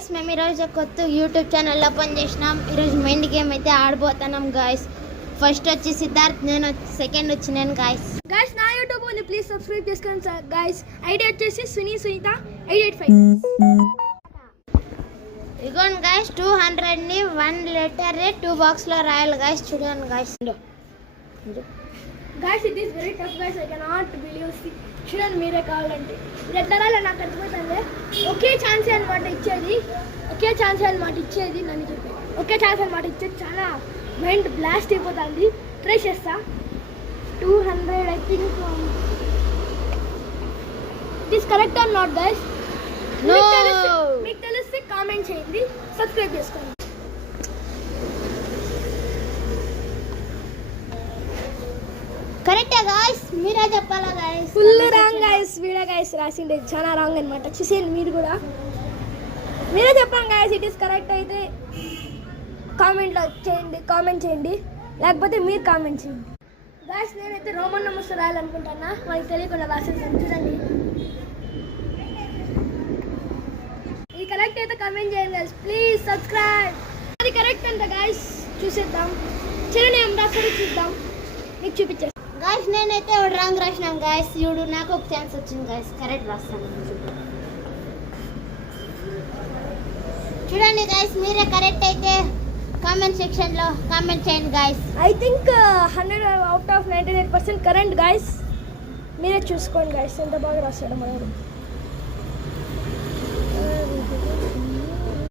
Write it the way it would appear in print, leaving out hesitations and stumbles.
Guys మేము ఈరోజు కొత్త యూట్యూబ్ ఛానల్ ఓపెన్ చేసినాం. ఈరోజు మైండ్ గేమ్ అయితే ఆడబోతున్నాం గాయస్. ఫస్ట్ వచ్చి సిద్ధార్థ్, నేను సెకండ్ వచ్చి నేను గాయస్. గాయస్ నా యూట్యూబ్ ఉంది, ప్లీజ్ సబ్స్క్రైబ్ చేసుకోండి సార్ గాయస్. ఐడి వచ్చేసి సునీత 885. ఇగోండి గాయస్ 200ని 1 లెటర్ 2 బాక్స్లో రాయాలి గాయస్. చూడండి guys. Guys it is very tough guys, I cannot believe. చూడండి మీరే కావాలంటే ఎట్లా రాయాలో నాకు అర్థమవుతుంది. ఒకే ఛాన్స్ అనమాట ఇచ్చేది, నన్ను చెప్పి ఒకే ఛాన్స్ అనమాట ఇచ్చేది. చాలా మైండ్ బ్లాస్ట్ అయిపోతుంది. ట్రై చేస్తా. 200 I think it is correct or not guys? మీకు తెలిస్తే కామెంట్ చేయండి, సబ్స్క్రైబ్ చేసుకోండి. కరెక్టే గాయస్, మీరే చెప్పాలా guys? Full wrong guys. Video guys రాసిండే చాలా రాంగ్ అనమాట. చూసేయండి మీరు కూడా, మీరే చెప్పండి గాయస్. ఇట్ ఈస్ కరెక్ట్ అయితే కామెంట్ చేయండి, లేకపోతే మీరు కామెంట్ చేయండి. గాయస్ నేనైతే రోమన్ నంబర్స్ రాయాలనుకుంటున్నా, వాళ్ళకి తెలియకుండా రాసేసాను. చూడండి ఇది కరెక్ట్ అయితే కామెంట్ చేయండి గాయస్. Please subscribe. అది కరెక్ట్ అంట గాయస్, చూసేద్దాం. చిన్న ఏం రాస్తారో చూద్దాం, మీకు చూపించేస్తాను. గాయస్ నేనైతే ఒకటి రాంగ్ రాసినాం గాయస్. చూడు నాకు ఒక ఛాన్స్ వచ్చింది గాయస్, కరెక్ట్ రాస్తాను. చూడండి గాయస్, మీరే కరెక్ట్ అయితే కామెంట్ సెక్షన్లో కామెంట్ చేయండి guys. I think 100 out of 99% current guys. మీరే చూసుకోండి గాయస్ ఎంత బాగా రాస్తాడు మనోడు.